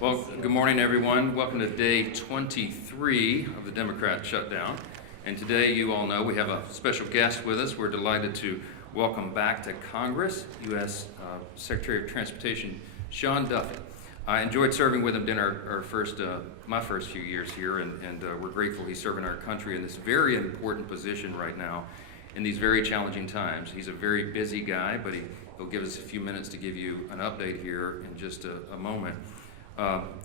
Well, good morning, everyone. Welcome to day 23 of the Democrat shutdown. And today, you all know, we have a special guest with us. We're delighted to welcome back to Congress U.S. Secretary of Transportation Sean Duffy. I enjoyed serving with him during my first few years here, and we're grateful he's serving our country in this very important position right now in these very challenging times. He's a very busy guy, but he'll give us a few minutes to give you an update here in just a moment.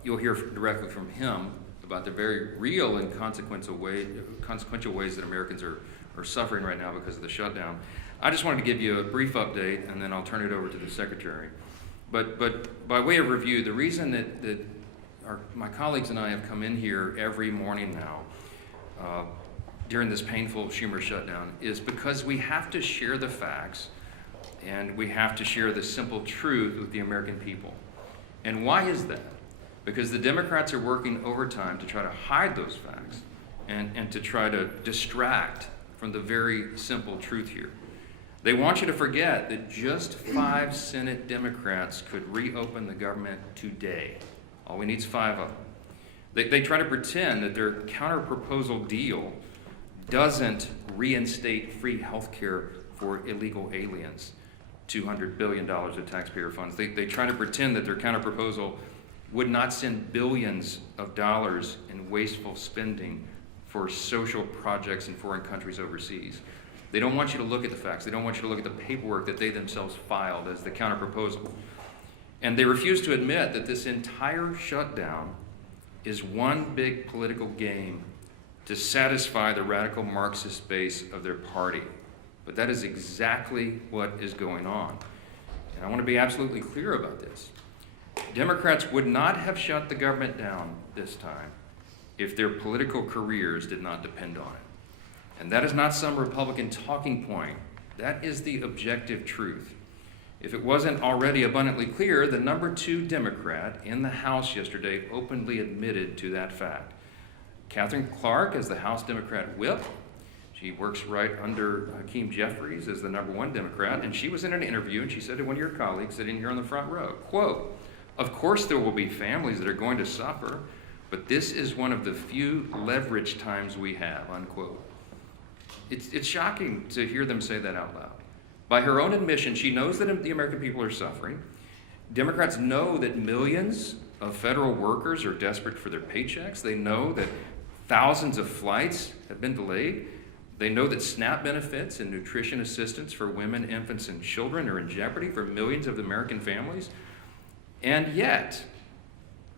You'll hear directly from him about the very real and consequential ways that Americans are suffering right now because of the shutdown. I just wanted to give you a brief update, and then I'll turn it over to the Secretary. But by way of review, the reason that my colleagues and I have come in here every morning now during this painful Schumer shutdown is because we have to share the facts and we have to share the simple truth with the American people. And why is that? Because the Democrats are working overtime to try to hide those facts and to try to distract from the very simple truth here. They want you to forget that just 5 Senate Democrats could reopen the government today. All we need is 5 of them. They try to pretend that their counter-proposal deal doesn't reinstate free health care for illegal aliens, $200 billion of taxpayer funds. They try to pretend that their counter-proposal would not send billions of dollars in wasteful spending for social projects in foreign countries overseas. They don't want you to look at the facts. They don't want you to look at the paperwork that they themselves filed as the counter-proposal. And they refuse to admit that this entire shutdown is one big political game to satisfy the radical Marxist base of their party. But that is exactly what is going on. And I want to be absolutely clear about this. Democrats would not have shut the government down this time if their political careers did not depend on it. And that is not some Republican talking point. That is the objective truth. If it wasn't already abundantly clear, the number 2 Democrat in the House yesterday openly admitted to that fact. Catherine Clark, as the House Democrat whip, she works right under Hakeem Jeffries as the number 1 Democrat, and she was in an interview and she said to one of your colleagues sitting here on the front row, quote, "Of course there will be families that are going to suffer, but this is one of the few leverage times we have," unquote. It's shocking to hear them say that out loud. By her own admission, she knows that the American people are suffering. Democrats know that millions of federal workers are desperate for their paychecks. They know that thousands of flights have been delayed. They know that SNAP benefits and nutrition assistance for women, infants, and children are in jeopardy for millions of American families. And yet,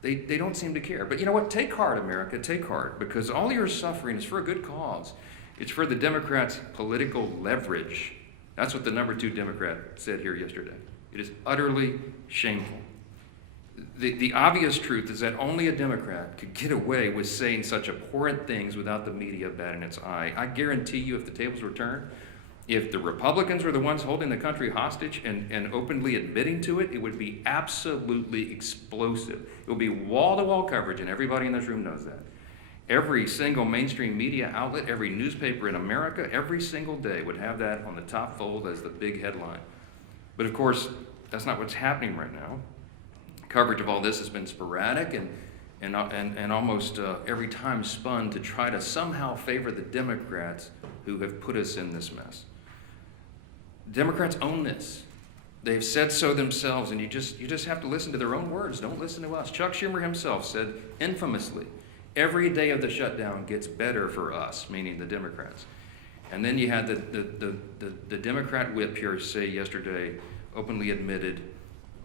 they don't seem to care. But you know what? Take heart, America, take heart, because all your suffering is for a good cause. It's for the Democrats' political leverage. That's what the number 2 Democrat said here yesterday. It is utterly shameful. The obvious truth is that only a Democrat could get away with saying such abhorrent things without the media batting its eye. I guarantee you, if the tables were turned, if the Republicans were the ones holding the country hostage and openly admitting to it, it would be absolutely explosive. It would be wall-to-wall coverage, and everybody in this room knows that. Every single mainstream media outlet, every newspaper in America, every single day would have that on the top fold as the big headline. But of course, that's not what's happening right now. Coverage of all this has been sporadic and almost every time spun to try to somehow favor the Democrats who have put us in this mess. Democrats own this. They've said so themselves, and you just have to listen to their own words. Don't listen to us. Chuck Schumer himself said infamously, "Every day of the shutdown gets better for us," meaning the Democrats. And then you had the Democrat whip here say yesterday, openly admitted,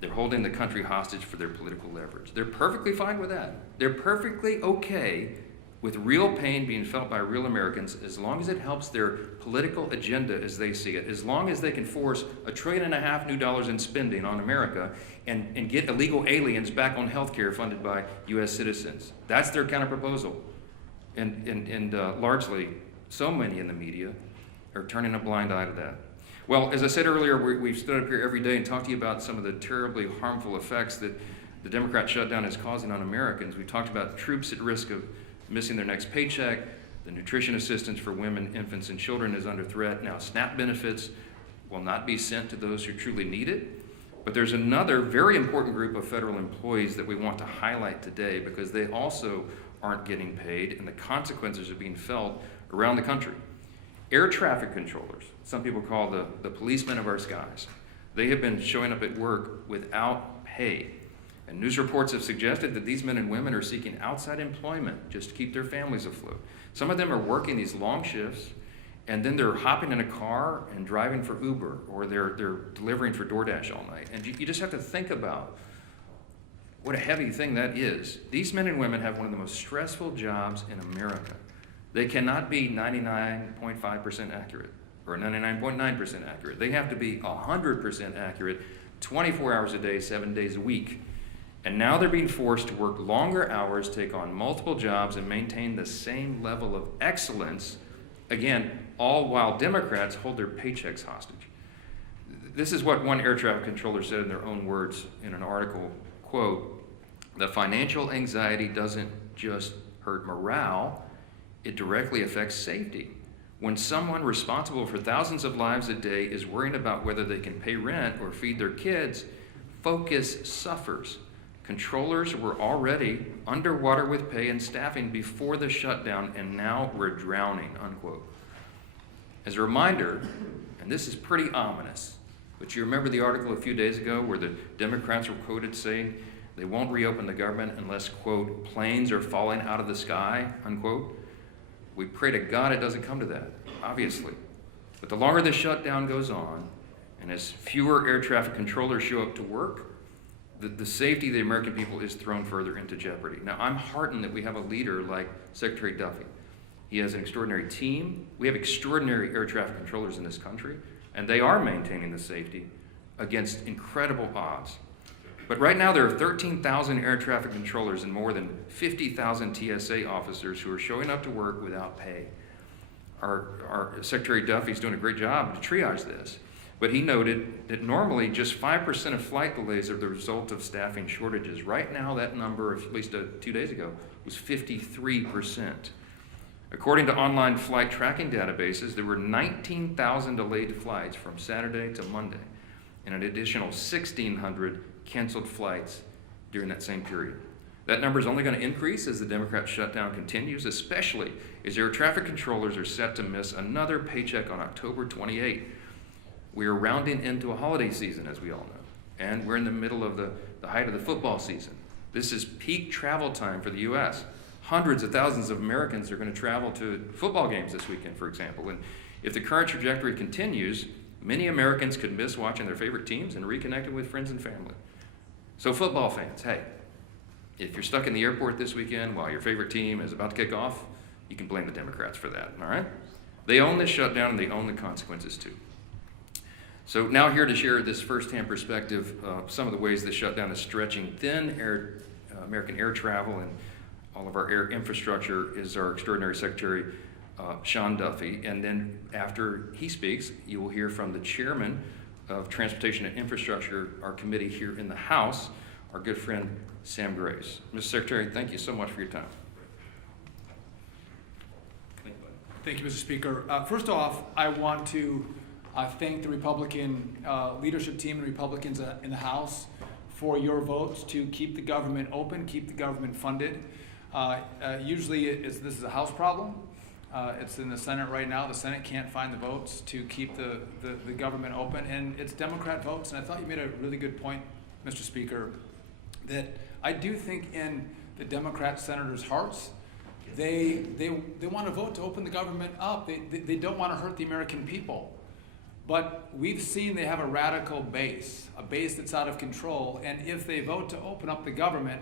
they're holding the country hostage for their political leverage. They're perfectly fine with that. They're perfectly okay with real pain being felt by real Americans as long as it helps their political agenda as they see it, as long as they can force $1.5 trillion new dollars in spending on America and get illegal aliens back on health care funded by U.S. citizens. That's their counter-proposal. And largely, so many in the media are turning a blind eye to that. Well, as I said earlier, we've stood up here every day and talked to you about some of the terribly harmful effects that the Democrat shutdown is causing on Americans. We talked about troops at risk of missing their next paycheck. The nutrition assistance for women, infants, and children is under threat. Now, SNAP benefits will not be sent to those who truly need it. But there's another very important group of federal employees that we want to highlight today because they also aren't getting paid and the consequences are being felt around the country. Air traffic controllers, some people call the policemen of our skies, they have been showing up at work without pay. And news reports have suggested that these men and women are seeking outside employment just to keep their families afloat. Some of them are working these long shifts, and then they're hopping in a car and driving for Uber, or they're delivering for DoorDash all night. And you just have to think about what a heavy thing that is. These men and women have one of the most stressful jobs in America. They cannot be 99.5% accurate or 99.9% accurate. They have to be 100% accurate 24 hours a day, 7 days a week. And now they're being forced to work longer hours, take on multiple jobs, and maintain the same level of excellence, again, all while Democrats hold their paychecks hostage. This is what one air traffic controller said in their own words in an article, quote, "The financial anxiety doesn't just hurt morale, it directly affects safety. When someone responsible for thousands of lives a day is worrying about whether they can pay rent or feed their kids, focus suffers. Controllers were already underwater with pay and staffing before the shutdown, and now we're drowning," unquote. As a reminder, and this is pretty ominous, but you remember the article a few days ago where the Democrats were quoted saying they won't reopen the government unless, quote, "planes are falling out of the sky," unquote. We pray to God it doesn't come to that, obviously. But the longer the shutdown goes on, and as fewer air traffic controllers show up to work, the safety of the American people is thrown further into jeopardy. Now, I'm heartened that we have a leader like Secretary Duffy. He has an extraordinary team. We have extraordinary air traffic controllers in this country, and they are maintaining the safety against incredible odds. But right now, there are 13,000 air traffic controllers and more than 50,000 TSA officers who are showing up to work without pay. Our Secretary Duffy is doing a great job to triage this. But he noted that normally just 5% of flight delays are the result of staffing shortages. Right now, that number, at least 2 days ago, was 53%. According to online flight tracking databases, there were 19,000 delayed flights from Saturday to Monday, and an additional 1,600 canceled flights during that same period. That number is only going to increase as the Democrat shutdown continues, especially as air traffic controllers are set to miss another paycheck on October 28th. We are rounding into a holiday season, as we all know, and we're in the middle of the height of the football season. This is peak travel time for the U.S. Hundreds of thousands of Americans are going to travel to football games this weekend, for example. And if the current trajectory continues, many Americans could miss watching their favorite teams and reconnecting with friends and family. So football fans, hey, if you're stuck in the airport this weekend while your favorite team is about to kick off, you can blame the Democrats for that, all right? They own this shutdown and they own the consequences too. So now here to share this firsthand perspective, some of the ways the shutdown is stretching thin American air travel and all of our air infrastructure is our extraordinary Secretary, Sean Duffy. And then after he speaks, you will hear from the chairman of Transportation and Infrastructure, our committee here in the House, our good friend, Sam Graves. Mr. Secretary, thank you so much for your time. Thank you, Mr. Speaker. First off, I want to thank the Republican leadership team and Republicans in the House for your votes to keep the government open, keep the government funded. Usually this is a House problem. It's in the Senate right now. The Senate can't find the votes to keep the government open, and it's Democrat votes. And I thought you made a really good point, Mr. Speaker, that I do think in the Democrat senators' hearts, they want to vote to open the government up. They don't want to hurt the American people. But we've seen they have a radical base, a base that's out of control. And if they vote to open up the government,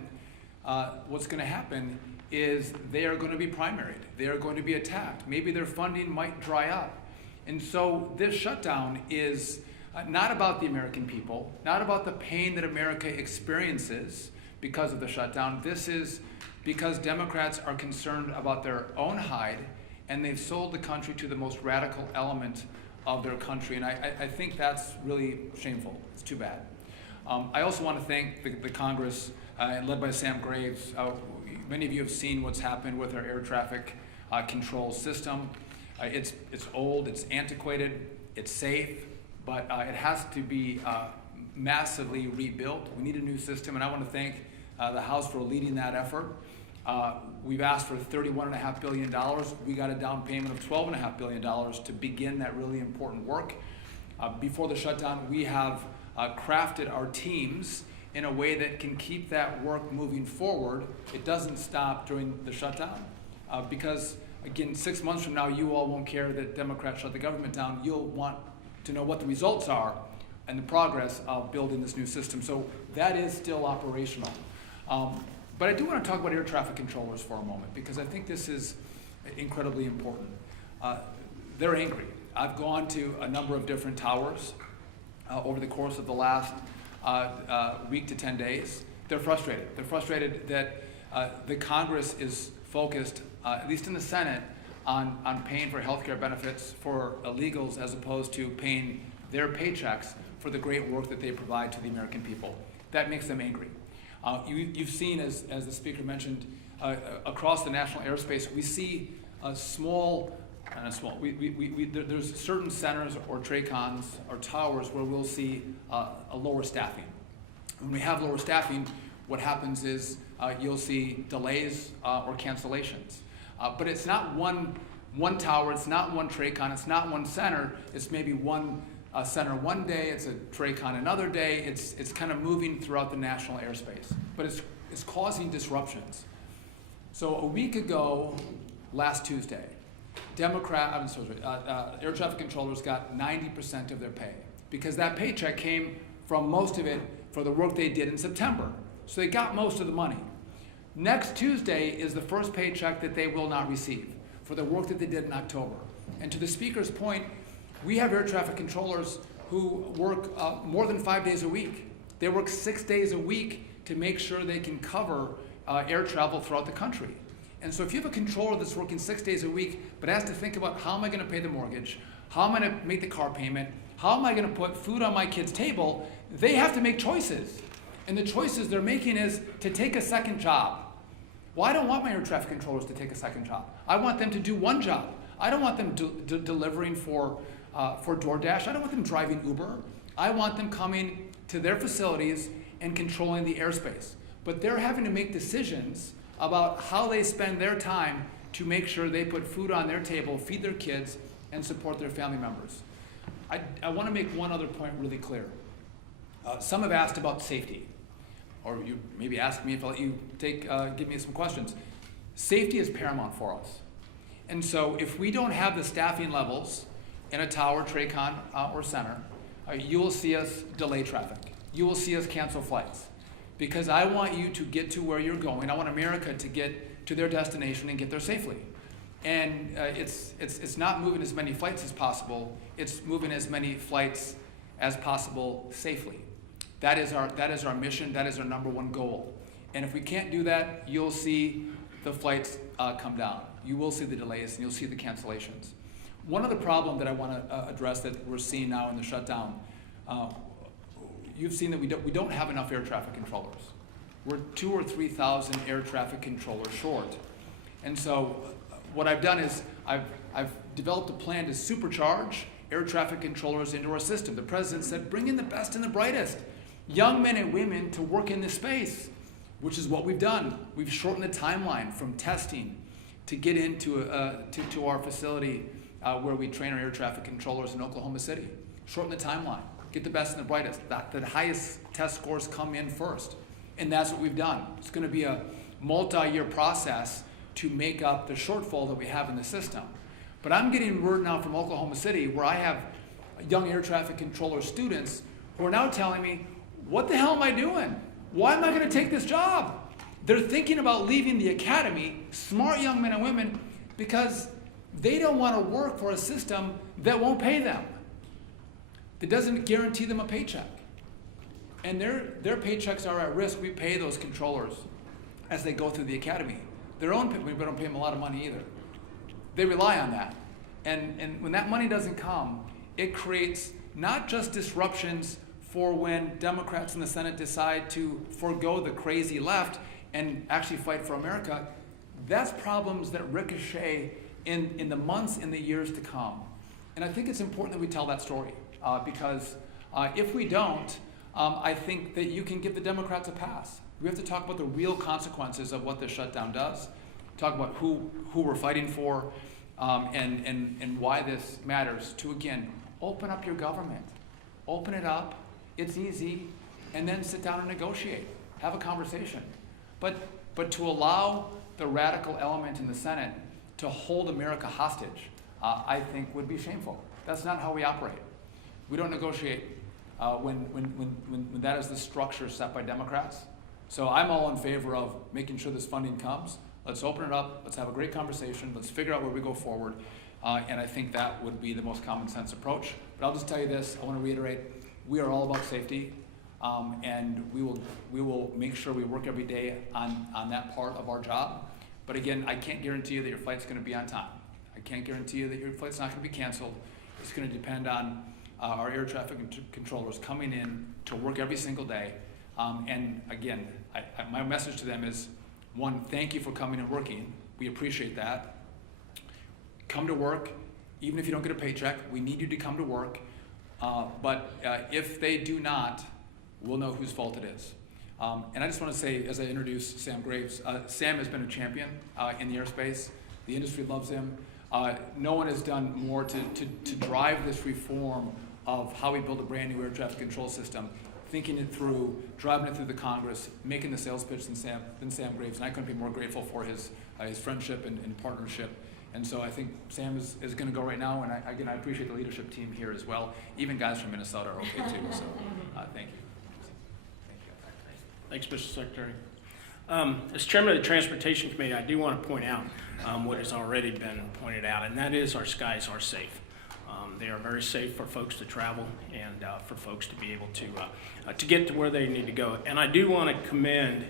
what's going to happen is they are going to be primaried. They are going to be attacked. Maybe their funding might dry up. And so this shutdown is not about the American people, not about the pain that America experiences because of the shutdown. This is because Democrats are concerned about their own hide, and they've sold the country to the most radical element of their country. And I think that's really shameful. It's too bad. I also want to thank the Congress, led by Sam Graves. Many of you have seen what's happened with our air traffic control system. It's old, it's antiquated, it's safe, but it has to be massively rebuilt. We need a new system, and I want to thank the House for leading that effort. We've asked for $31.5 billion. We got a down payment of $12.5 billion to begin that really important work. Before the shutdown, we have crafted our teams in a way that can keep that work moving forward. It doesn't stop during the shutdown because, again, 6 months from now, you all won't care that Democrats shut the government down. You'll want to know what the results are and the progress of building this new system. So that is still operational. But I do want to talk about air traffic controllers for a moment because I think this is incredibly important. They're angry. I've gone to a number of different towers over the course of the last week to 10 days. They're frustrated. They're frustrated that the Congress is focused, at least in the Senate, on paying for health care benefits for illegals as opposed to paying their paychecks for the great work that they provide to the American people. That makes them angry. You've seen, as the speaker mentioned, across the national airspace, we see there's certain centers or TRACONs or towers where we'll see a lower staffing. When we have lower staffing, what happens is you'll see delays or cancellations. But it's not one tower, it's not one TRACON, it's not one center, it's maybe one center one day, it's a TRACON another day, it's kind of moving throughout the national airspace. But it's causing disruptions. So a week ago, last Tuesday, air traffic controllers got 90% of their pay because that paycheck came from most of it for the work they did in September. So they got most of the money. Next Tuesday is the first paycheck that they will not receive for the work that they did in October. And to the speaker's point, we have air traffic controllers who work more than 5 days a week. They work 6 days a week to make sure they can cover air travel throughout the country. And so if you have a controller that's working 6 days a week, but has to think about how am I going to pay the mortgage, how am I going to make the car payment, how am I going to put food on my kid's table, they have to make choices. And the choices they're making is to take a second job. Well, I don't want my air traffic controllers to take a second job. I want them to do one job. I don't want them delivering for DoorDash. I don't want them driving Uber. I want them coming to their facilities and controlling the airspace. But they're having to make decisions about how they spend their time to make sure they put food on their table, feed their kids, and support their family members. I want to make one other point really clear. Some have asked about safety, or you maybe ask me if I'll let you give me some questions. Safety is paramount for us. And so if we don't have the staffing levels in a tower, TRACON, or center, you will see us delay traffic. You will see us cancel flights. Because I want you to get to where you're going. I want America to get to their destination and get there safely. And it's not moving as many flights as possible. It's moving as many flights as possible safely. That is our mission. That is our number one goal. And if we can't do that, you'll see the flights come down. You will see the delays and you'll see the cancellations. One other problem that I want to address that we're seeing now in the shutdown, you've seen that we don't have enough air traffic controllers. We're 2,000 or 3,000 air traffic controllers short. And so what I've done is I've developed a plan to supercharge air traffic controllers into our system. The president said, bring in the best and the brightest, young men and women to work in this space, which is what we've done. We've shortened the timeline from testing to get into to our facility where we train our air traffic controllers in Oklahoma City. Shorten the timeline. Get the best and the brightest. The highest test scores come in first. And that's what we've done. It's going to be a multi-year process to make up the shortfall that we have in the system. But I'm getting word now from Oklahoma City where I have young air traffic controller students who are now telling me, what the hell am I doing? Why am I going to take this job? They're thinking about leaving the academy, smart young men and women, because they don't want to work for a system that won't pay them, that doesn't guarantee them a paycheck. And their paychecks are at risk. We pay those controllers as they go through the academy. We don't pay them a lot of money either. They rely on that. And when that money doesn't come, it creates not just disruptions for when Democrats in the Senate decide to forego the crazy left and actually fight for America. That's problems that ricochet in the months and the years to come. And I think it's important that we tell that story because if we don't, I think that you can give the Democrats a pass. We have to talk about the real consequences of what the shutdown does, talk about who we're fighting for, and why this matters. To, again, open up your government. Open it up. It's easy. And then sit down and negotiate. Have a conversation. But to allow the radical element in the Senate to hold America hostage, I think would be shameful. That's not how we operate. We don't negotiate when that is the structure set by Democrats. So I'm all in favor of making sure this funding comes. Let's open it up. Let's have a great conversation. Let's figure out where we go forward. And I think that would be the most common sense approach. But I'll just tell you this. I want to reiterate, we are all about safety. And we will make sure we work every day on that part of our job. But again, I can't guarantee you that your flight's going to be on time. I can't guarantee you that your flight's not going to be canceled. It's going to depend on our air traffic controllers coming in to work every single day. And again, my message to them is, one, thank you for coming and working. We appreciate that. Come to work, even if you don't get a paycheck. We need you to come to work. But if they do not, we'll know whose fault it is. And I just want to say, as I introduce Sam Graves, Sam has been a champion in the airspace. The industry loves him. No one has done more to drive this reform of how we build a brand new air traffic control system, thinking it through, driving it through the Congress, making the sales pitch than Sam Graves. And I couldn't be more grateful for his friendship and partnership. And so I think Sam is going to go right now. And I appreciate the leadership team here as well. Even guys from Minnesota are okay too. So thank you. Thanks, Mr. Secretary. As chairman of the Transportation Committee, I do want to point out what has already been pointed out, and that is our skies are safe. They are very safe for folks to travel and for folks to be able to get to where they need to go. And I do want to commend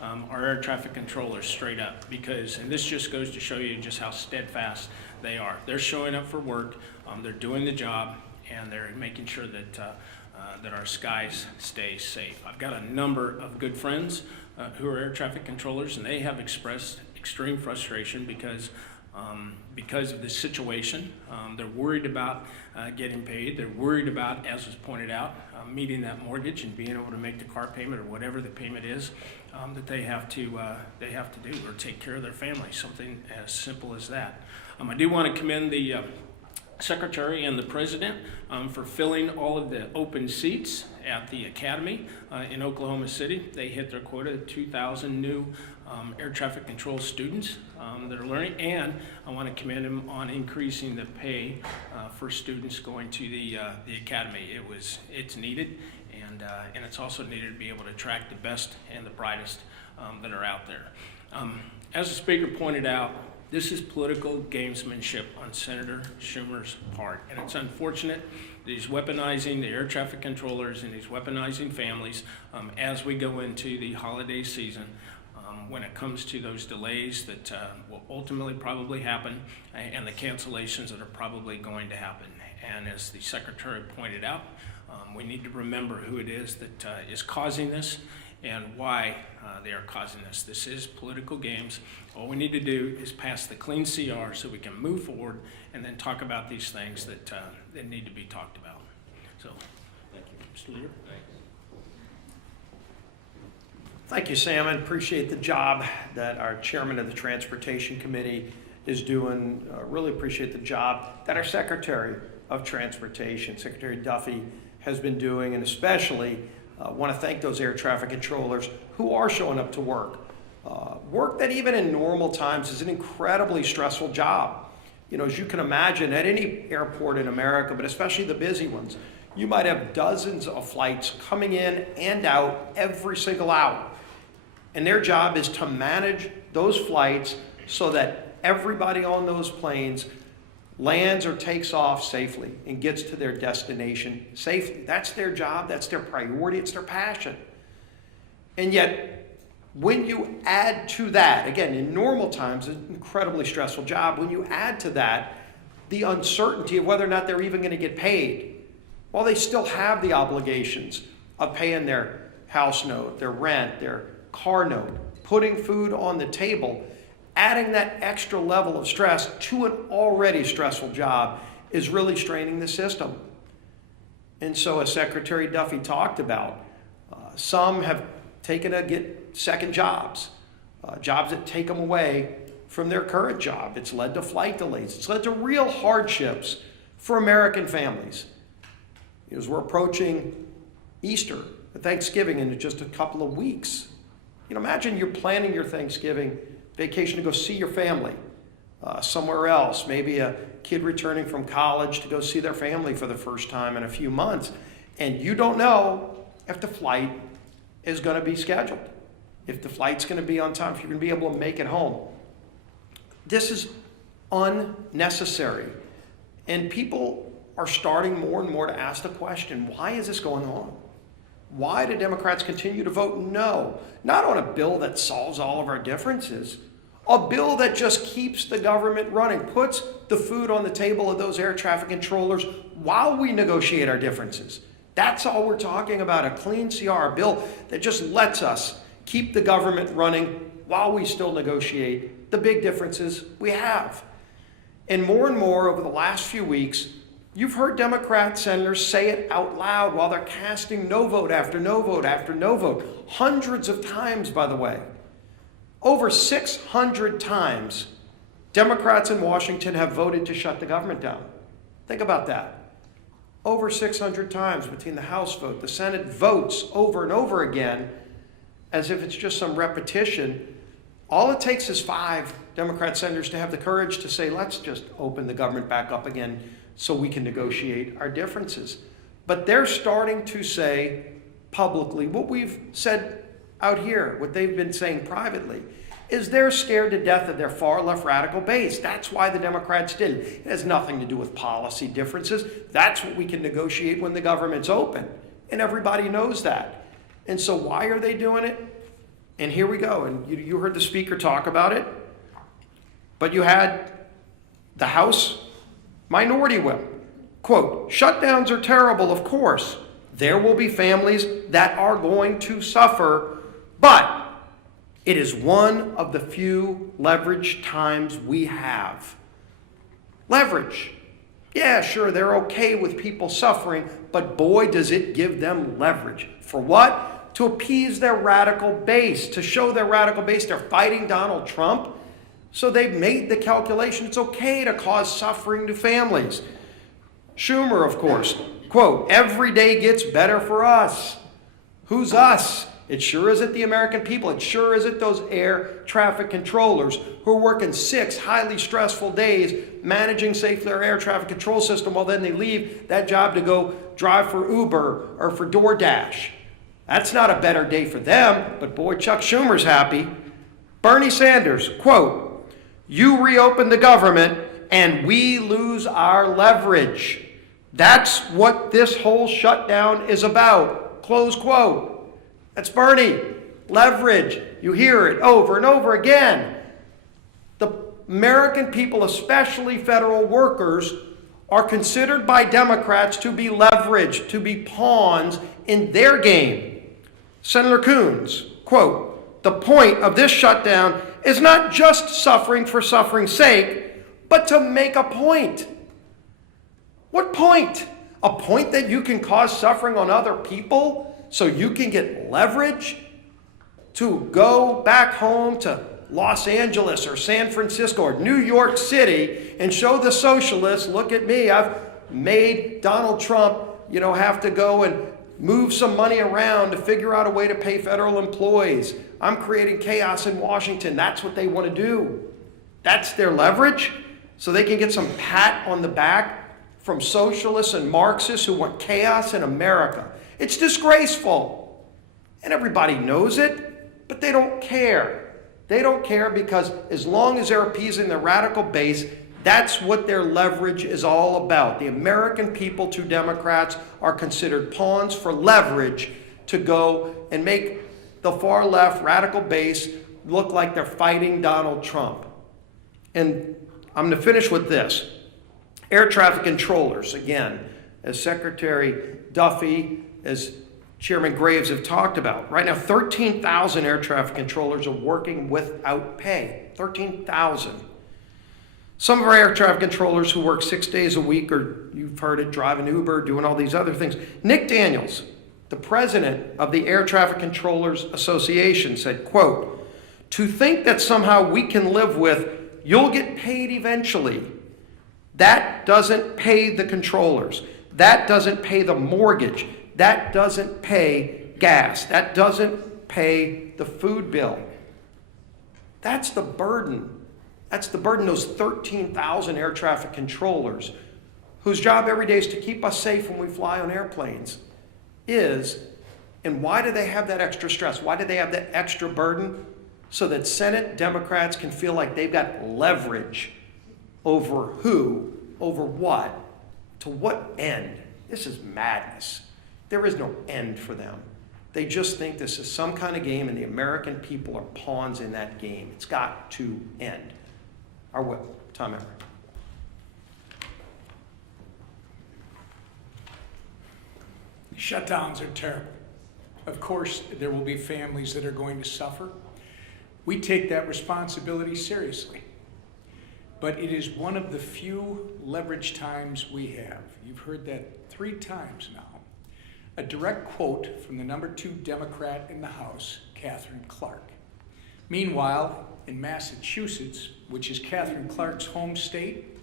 our air traffic controllers straight up, because, and this just goes to show you just how steadfast they are. They're showing up for work, they're doing the job, and they're making sure that that our skies stay safe. I've got a number of good friends who are air traffic controllers, and they have expressed extreme frustration because of this situation. They're worried about getting paid. They're worried about, as was pointed out, meeting that mortgage and being able to make the car payment or whatever the payment is that they have to do, or take care of their family. Something as simple as that. I do want to commend the Secretary and the President for filling all of the open seats at the Academy in Oklahoma City. They hit their quota of 2,000 new air traffic control students that are learning, and I want to commend them on increasing the pay for students going to the Academy. It's needed, and it's also needed to be able to attract the best and the brightest that are out there. As the Speaker pointed out, this is political gamesmanship on Senator Schumer's part, and it's unfortunate that he's weaponizing the air traffic controllers and he's weaponizing families as we go into the holiday season when it comes to those delays that will ultimately probably happen and the cancellations that are probably going to happen. And as the Secretary pointed out, we need to remember who it is that is causing this and why they are causing this. This is political games. All we need to do is pass the clean CR so we can move forward and then talk about these things that need to be talked about. So, thank you. Mr. Leader. Thank you, Sam. I appreciate the job that our chairman of the Transportation Committee is doing. Really appreciate the job that our Secretary of Transportation, Secretary Duffy, has been doing, and especially want to thank those air traffic controllers who are showing up to work. Work that even in normal times is an incredibly stressful job. You know, as you can imagine, at any airport in America, but especially the busy ones, you might have dozens of flights coming in and out every single hour. And their job is to manage those flights so that everybody on those planes lands or takes off safely and gets to their destination safely. That's their job, that's their priority, it's their passion. And yet, when you add to that, again, in normal times, an incredibly stressful job, when you add to that the uncertainty of whether or not they're even going to get paid, while they still have the obligations of paying their house note, their rent, their car note, putting food on the table, adding that extra level of stress to an already stressful job is really straining the system. And so as Secretary Duffy talked about, Some have taken to get second jobs, jobs that take them away from their current job. It's led to flight delays. It's led to real hardships for American families. As we're approaching Easter, Thanksgiving in just a couple of weeks. Imagine you're planning your Thanksgiving vacation to go see your family somewhere else, maybe a kid returning from college to go see their family for the first time in a few months, and you don't know if the flight is going to be scheduled, if the flight's going to be on time, if you're going to be able to make it home. This is unnecessary, and people are starting more and more to ask the question, why is this going on? Why do Democrats continue to vote no? Not on a bill that solves all of our differences, a bill that just keeps the government running, puts the food on the table of those air traffic controllers while we negotiate our differences. That's all we're talking about, a clean CR, a bill that just lets us keep the government running while we still negotiate the big differences we have. And more over the last few weeks, you've heard Democrat senators say it out loud while they're casting no vote after no vote after no vote. Hundreds of times, by the way. Over 600 times, Democrats in Washington have voted to shut the government down. Think about that. Over 600 times between the House vote, the Senate votes over and over again, as if it's just some repetition. All it takes is 5 Democrat senators to have the courage to say, let's just open the government back up again so we can negotiate our differences. But they're starting to say publicly what we've said out here, what they've been saying privately, is they're scared to death of their far left radical base. That's why the Democrats did it. It has nothing to do with policy differences. That's what we can negotiate when the government's open. And everybody knows that. And so why are they doing it? And here we go. And you heard the speaker talk about it. But you had the House Minority Whip. Quote, shutdowns are terrible, of course. There will be families that are going to suffer, but it is one of the few leverage times we have. Leverage. Yeah, sure, they're okay with people suffering, but boy, does it give them leverage. For what? To appease their radical base, to show their radical base they're fighting Donald Trump. So they've made the calculation it's okay to cause suffering to families. Schumer, of course, quote, every day gets better for us. Who's us? It sure isn't the American people. It sure isn't those air traffic controllers who are working 6 highly stressful days managing safely our air traffic control system while then they leave that job to go drive for Uber or for DoorDash. That's not a better day for them, but boy, Chuck Schumer's happy. Bernie Sanders, quote, you reopen the government and we lose our leverage. That's what this whole shutdown is about. Close quote. That's Bernie. Leverage. You hear it over and over again. The American people, especially federal workers, are considered by Democrats to be leveraged, to be pawns in their game. Senator Coons, quote, the point of this shutdown is not just suffering for suffering's sake, but to make a point. What point? A point that you can cause suffering on other people so you can get leverage to go back home to Los Angeles or San Francisco or New York City and show the socialists, look at me, I've made Donald Trump, have to go and move some money around to figure out a way to pay federal employees. I'm creating chaos in Washington. That's what they want to do. That's their leverage, so they can get some pat on the back from socialists and Marxists who want chaos in America. It's disgraceful. And everybody knows it, but they don't care. They don't care because as long as they're appeasing the radical base, that's what their leverage is all about. The American people to Democrats are considered pawns for leverage to go and make the far left radical base look like they're fighting Donald Trump. And I'm going to finish with this. Air traffic controllers, again, as Secretary Duffy, as Chairman Graves have talked about. Right now, 13,000 air traffic controllers are working without pay. 13,000. Some of our air traffic controllers who work 6 days a week, or you've heard it, driving Uber, doing all these other things. Nick Daniels, The president of the Air Traffic Controllers Association said, quote, "To think that somehow we can live with, you'll get paid eventually, that doesn't pay the controllers. That doesn't pay the mortgage. That doesn't pay gas. That doesn't pay the food bill." That's the burden. That's the burden, those 13,000 air traffic controllers whose job every day is to keep us safe when we fly on airplanes is. And why do they have that extra stress? Why do they have that extra burden? So that Senate Democrats can feel like they've got leverage over who, over what, to what end. This is madness. There is no end for them. They just think this is some kind of game and the American people are pawns in that game. It's got to end. Our whip, Tom Emmer. Shutdowns are terrible. Of course, there will be families that are going to suffer. We take that responsibility seriously. But it is one of the few leverage times we have. You've heard that 3 times now. A direct quote from the number 2 Democrat in the House, Catherine Clark. Meanwhile, in Massachusetts, which is Catherine Clark's home state,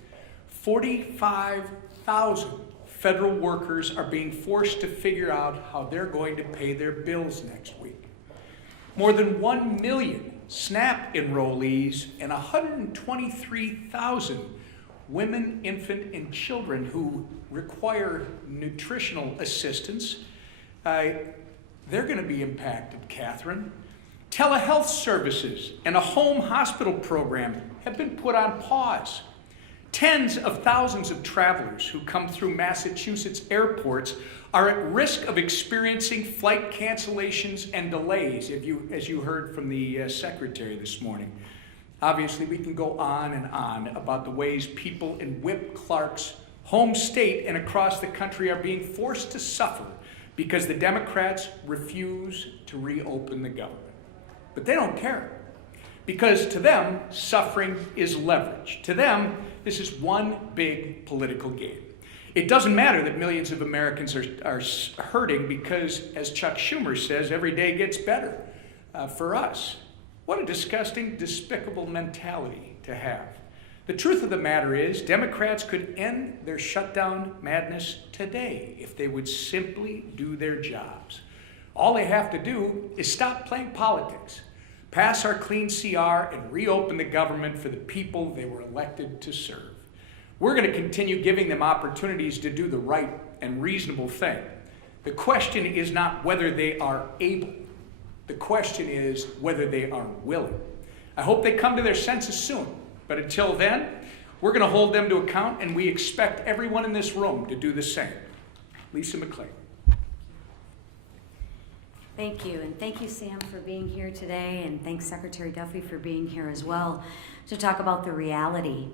45,000 federal workers are being forced to figure out how they're going to pay their bills next week. More than 1 million SNAP enrollees and 123,000 women, infant, and children who require nutritional assistance, they're going to be impacted, Catherine. Telehealth services and a home hospital program have been put on pause. Tens of thousands of travelers who come through Massachusetts airports are at risk of experiencing flight cancellations and delays, as you heard from the secretary this morning. Obviously, we can go on and on about the ways people in Whip Clark's home state and across the country are being forced to suffer because the Democrats refuse to reopen the government. But they don't care, because to them, suffering is leverage. To them, this is one big political game. It doesn't matter that millions of Americans are hurting because, as Chuck Schumer says, every day gets better for us. What a disgusting, despicable mentality to have. The truth of the matter is, Democrats could end their shutdown madness today if they would simply do their jobs. All they have to do is stop playing politics, pass our clean CR, and reopen the government for the people they were elected to serve. We're going to continue giving them opportunities to do the right and reasonable thing. The question is not whether they are able. The question is whether they are willing. I hope they come to their senses soon. But until then, we're going to hold them to account, and we expect everyone in this room to do the same. Lisa McClain. Thank you, and thank you, Sam, for being here today, and thanks, Secretary Duffy, for being here as well to talk about the reality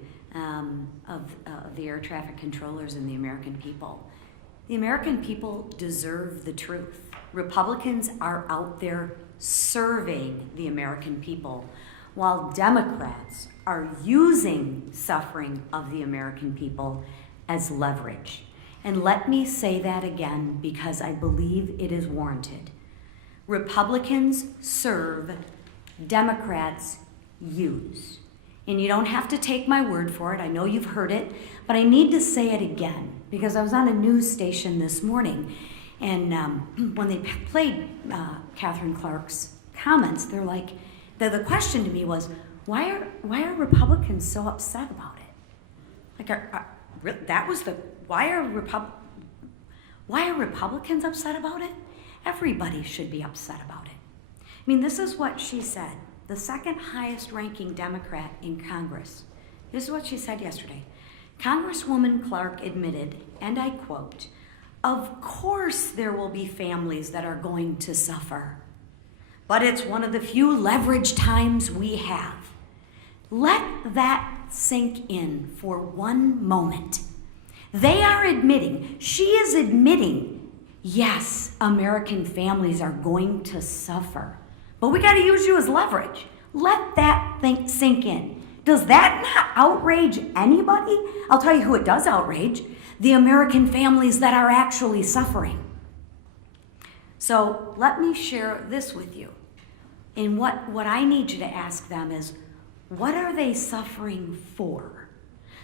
of the air traffic controllers and the American people. The American people deserve the truth. Republicans are out there serving the American people, while Democrats are using suffering of the American people as leverage. And let me say that again because I believe it is warranted. Republicans serve, Democrats use. And you don't have to take my word for it. I know you've heard it, but I need to say it again because I was on a news station this morning, and when they played Catherine Clark's comments, they're like, the question to me was, why are Republicans so upset about it? Like, that was the why are Republicans upset about it? Everybody should be upset about it. I mean, this is what she said. The second highest ranking Democrat in Congress. This is what she said yesterday. Congresswoman Clark admitted, and I quote, "Of course there will be families that are going to suffer, but it's one of the few leverage times we have." Let that sink in for one moment. They are admitting, she is admitting, yes, American families are going to suffer. But we got to use you as leverage. Let that sink in. Does that not outrage anybody? I'll tell you who it does outrage. The American families that are actually suffering. So let me share this with you. And what I need you to ask them is, what are they suffering for?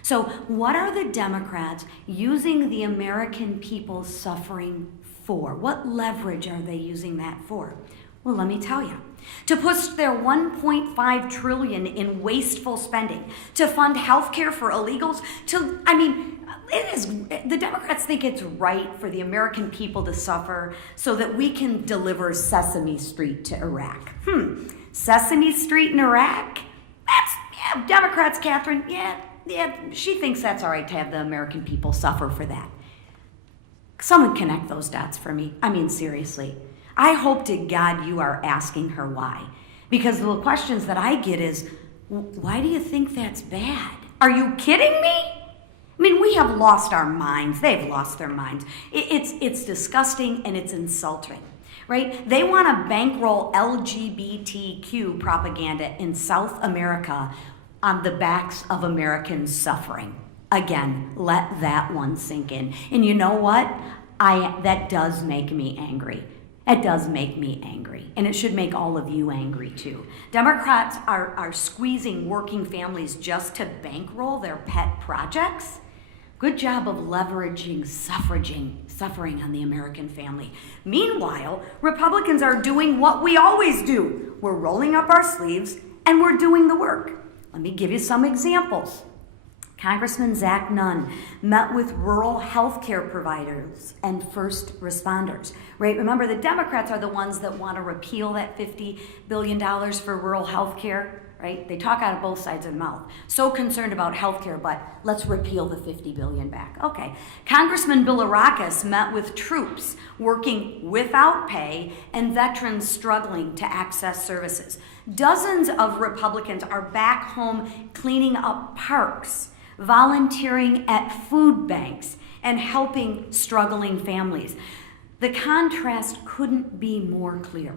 So what are the Democrats using the American people's suffering for? What leverage are they using that for? Well, let me tell you. To push their $1.5 trillion in wasteful spending, to fund health care for illegals, the Democrats think it's right for the American people to suffer so that we can deliver Sesame Street to Iraq. Sesame Street in Iraq? Democrats, Catherine, she thinks that's all right to have the American people suffer for that. Someone connect those dots for me. I mean, seriously. I hope to God you are asking her why. Because the questions that I get is, why do you think that's bad? Are you kidding me? I mean, we have lost our minds. They've lost their minds. It's disgusting and it's insulting, right? They want to bankroll LGBTQ propaganda in South America on the backs of Americans suffering. Again, let that one sink in. And you know what? That does make me angry. It does make me angry. And it should make all of you angry too. Democrats are squeezing working families just to bankroll their pet projects. Good job of leveraging suffering on the American family. Meanwhile, Republicans are doing what we always do. We're rolling up our sleeves and we're doing the work. Let me give you some examples. Congressman Zach Nunn met with rural health care providers and first responders, right? Remember, the Democrats are the ones that want to repeal that $50 billion for rural health care, right? They talk out of both sides of the mouth. So concerned about health care, but let's repeal the $50 billion back. Okay. Congressman Bilirakis met with troops working without pay and veterans struggling to access services. Dozens of Republicans are back home cleaning up parks, volunteering at food banks, and helping struggling families. The contrast couldn't be more clear.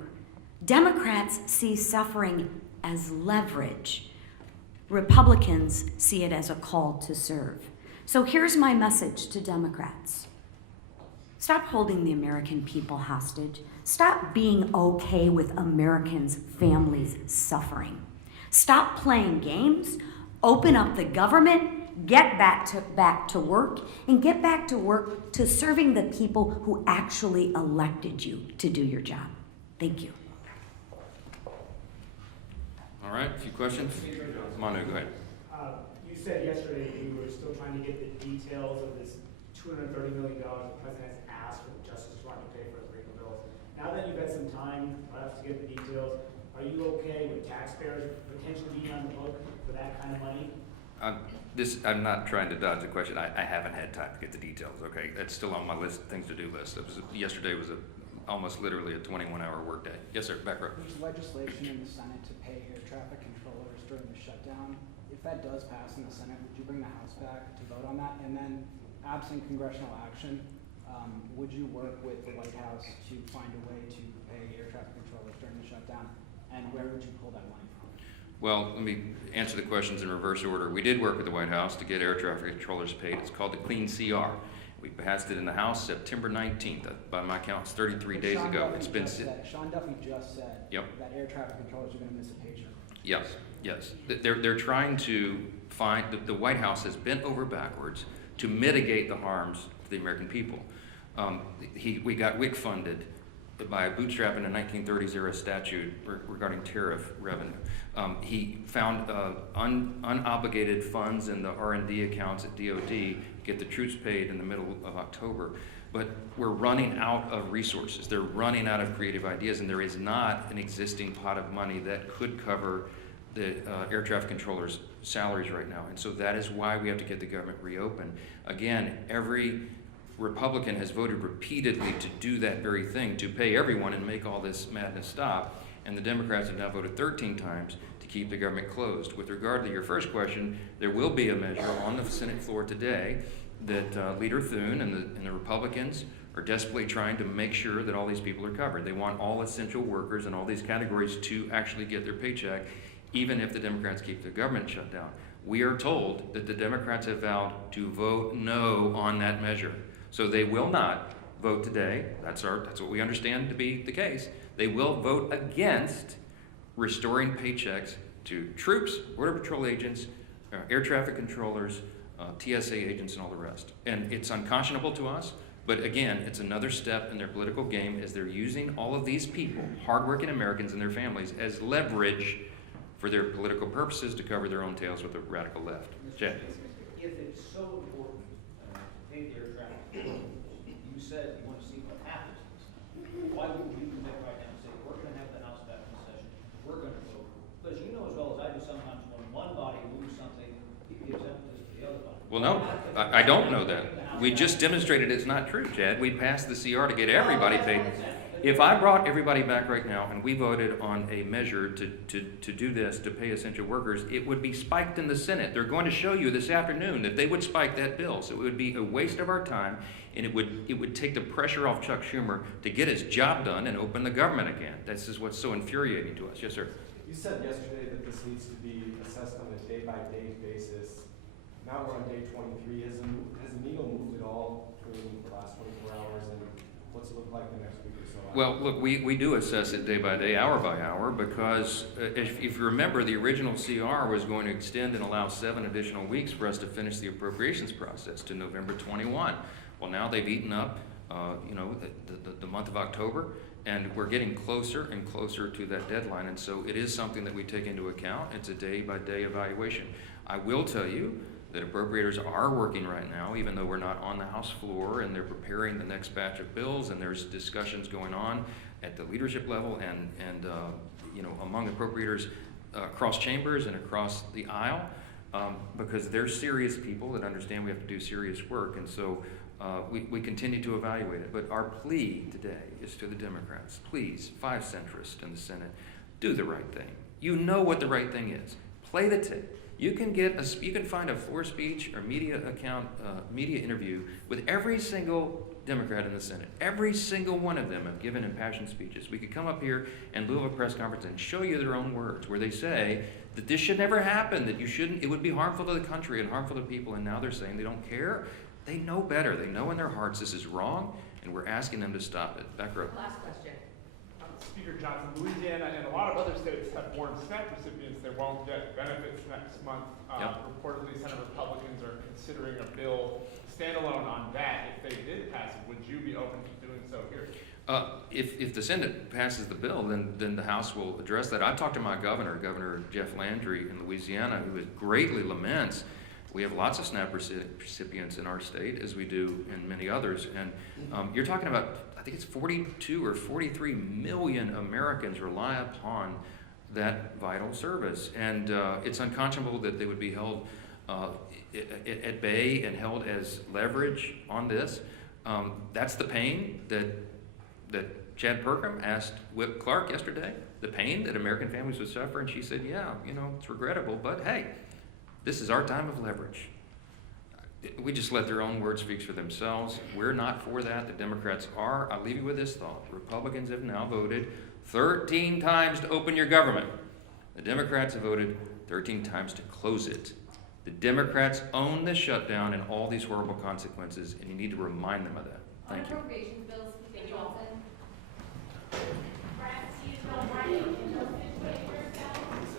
Democrats see suffering as leverage. Republicans see it as a call to serve. So here's my message to Democrats. Stop holding the American people hostage. Stop being okay with Americans' families suffering. Stop playing games. Open up the government. Get back to work. And get back to work to serving the people who actually elected you to do your job. Thank you. All right, a few questions? Manu, go ahead. You said yesterday you were still trying to get the details of this $230 million the president has asked for the Justice Department to pay for his legal bills. Now that you've had some time left to get the details, are you okay with taxpayers potentially being on the hook for that kind of money? I'm not trying to dodge the question. I haven't had time to get the details, okay? That's still on my things to do list. Yesterday was almost literally a 21-hour workday. Yes, sir, back row. There's legislation in the Senate to pay air traffic controllers during the shutdown. If that does pass in the Senate, would you bring the House back to vote on that? And then, absent congressional action, would you work with the White House to find a way to pay air traffic controllers during the shutdown? And where would you pull that money from? Well, let me answer the questions in reverse order. We did work with the White House to get air traffic controllers paid. It's called the Clean CR. We passed it in the House September 19th. By my count, it's 33 days ago. It's been Sean Duffy just said that air traffic controllers are going to miss a paycheck. Yes. They're trying to find, the White House has bent over backwards to mitigate the harms to the American people. We got WIC funded by bootstrapping a 1930s era statute regarding tariff revenue. He found unobligated funds in the R&D accounts at DOD, get the troops paid in the middle of October. But we're running out of resources. They're running out of creative ideas, and there is not an existing pot of money that could cover the air traffic controllers' salaries right now. And so that is why we have to get the government reopened. Again, every Republican has voted repeatedly to do that very thing, to pay everyone and make all this madness stop. And the Democrats have now voted 13 times to keep the government closed. With regard to your first question, there will be a measure on the Senate floor today that Leader Thune and the Republicans are desperately trying to make sure that all these people are covered. They want all essential workers and all these categories to actually get their paycheck, even if the Democrats keep the government shut down. We are told that the Democrats have vowed to vote no on that measure. So they will not vote today, that's what we understand to be the case, they will vote against restoring paychecks to troops, Border Patrol agents, air traffic controllers, TSA agents, and all the rest. And it's unconscionable to us, but again, it's another step in their political game as they're using all of these people, hardworking Americans and their families, as leverage for their political purposes to cover their own tails with the radical left. Chad? If it's so important to pay the air traffic controllers, you said you want to see what happens to this. Why wouldn't you commit right now and say, we're going to have the House back in session, we're going to vote? Because you know as well as I do, sometimes when one body moves something, it gives emphasis to the other body. Well, no, I don't know that. We just demonstrated it's not true, Chad. We passed the CR to get everybody paid. If I brought everybody back right now and we voted on a measure to do this, to pay essential workers, it would be spiked in the Senate. They're going to show you this afternoon that they would spike that bill. So it would be a waste of our time, and it would take the pressure off Chuck Schumer to get his job done and open the government again. This is what's so infuriating to us. Yes, sir. You said yesterday that this needs to be assessed on a day-by-day basis. Now we're on day 23. Has the needle moved at all during the last 24 hours, and what's it look like the next week or so? Well, look, we do assess it day by day, hour by hour, because if you remember, the original CR was going to extend and allow 7 additional weeks for us to finish the appropriations process to November 21. Well, now they've eaten up, the month of October, and we're getting closer and closer to that deadline, and so it is something that we take into account. It's a day-by-day evaluation. I will tell you that appropriators are working right now, even though we're not on the House floor, and they're preparing the next batch of bills, and there's discussions going on at the leadership level and among appropriators across chambers and across the aisle, because they're serious people that understand we have to do serious work, and so we continue to evaluate it. But our plea today is to the Democrats: please, 5 centrists in the Senate, do the right thing. You know what the right thing is. Play the tape. You can find a floor speech or media interview with every single Democrat in the Senate. Every single one of them have given impassioned speeches. We could come up here in lieu of a press conference and show you their own words, where they say that this should never happen, that it would be harmful to the country and harmful to people, and now they're saying they don't care. They know better. They know in their hearts this is wrong, and we're asking them to stop it. Back row. Last question. Speaker Johnson, Louisiana and a lot of other states have warned SNAP recipients they won't get benefits next month. Reportedly, Senate Republicans are considering a bill standalone on that. If they did pass it, would you be open to doing so here? If the Senate passes the bill, then the House will address that. I talked to my Governor Jeff Landry in Louisiana, who greatly laments. We have lots of SNAP recipients in our state, as we do in many others. And you're talking about, I think it's 42 or 43 million Americans rely upon that vital service. And it's unconscionable that they would be held at bay and held as leverage on this. That's the pain that Chad Perkham asked Whip Clark yesterday, the pain that American families would suffer. And she said, yeah, it's regrettable, but hey, this is our time of leverage. We just let their own words speak for themselves. We're not for that. The Democrats are. I'll leave you with this thought. Republicans have now voted 13 times to open your government. The Democrats have voted 13 times to close it. The Democrats own the shutdown and all these horrible consequences, and you need to remind them of that. Thank you. Appropriations bills, Speaker Johnson.